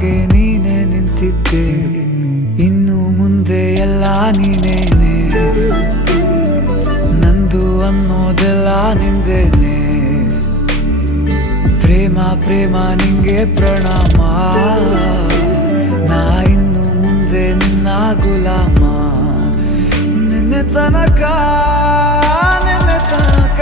ಹಾಗೆ ನೀನೆ ನಿಂತಿದ್ದೆ, ಇನ್ನು ಮುಂದೆ ಎಲ್ಲ ನೀನೇನೆ, ನಂದು ಅನ್ನೋದೆಲ್ಲ ನಿಂದೇನೆ. ಪ್ರೇಮ ಪ್ರೇಮ ನಿಂಗೆ ಪ್ರಣಾಮ, ನಾ ಇನ್ನು ಮುಂದೆ ನಿನ್ನ ಗುಲಾಮ. ನಿನ್ನೆ ತನಕ ನಿನ್ನೆ ತನಕ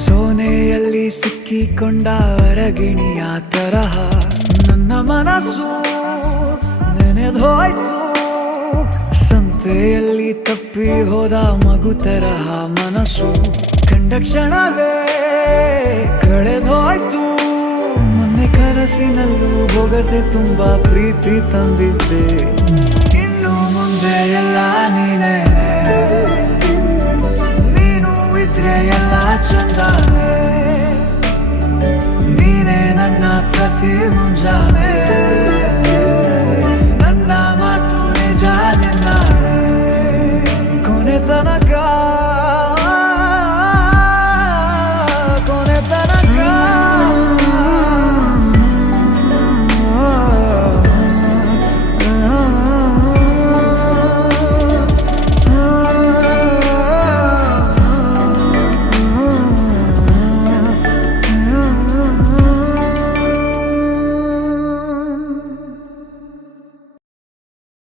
ಸೋನೆಯಲ್ಲಿ ಸಿಕ್ಕಿಕೊಂಡ ಅರಗಿಣಿಯ ತರಹ ನನ್ನ ಮನಸ್ಸು ನೆನೆದೋಯ್ತು. ಸಂತೆಯಲ್ಲಿ ತಪ್ಪಿ ಹೋದ ಮಗು ತರಹ ಮನಸ್ಸು ಕಂಡ ಕ್ಷಣವೇ ಕಳೆದೋಯ್ತು. ಮೊನ್ನೆ ಕನಸಿನಲ್ಲೂ ಬೊಗಸೆ ತುಂಬಾ ಪ್ರೀತಿ ತಂದಿದ್ದೆ, ಇನ್ನು ಮುಂದೆ ಎಲ್ಲ ನೀನೇ.